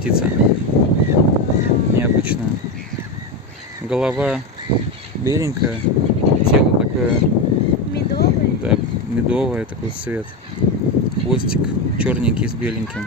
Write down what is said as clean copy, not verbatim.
птица. Необычная. Голова беленькая, тело такое. Медовый. Да, медовый такой цвет. Хвостик черненький с беленьким.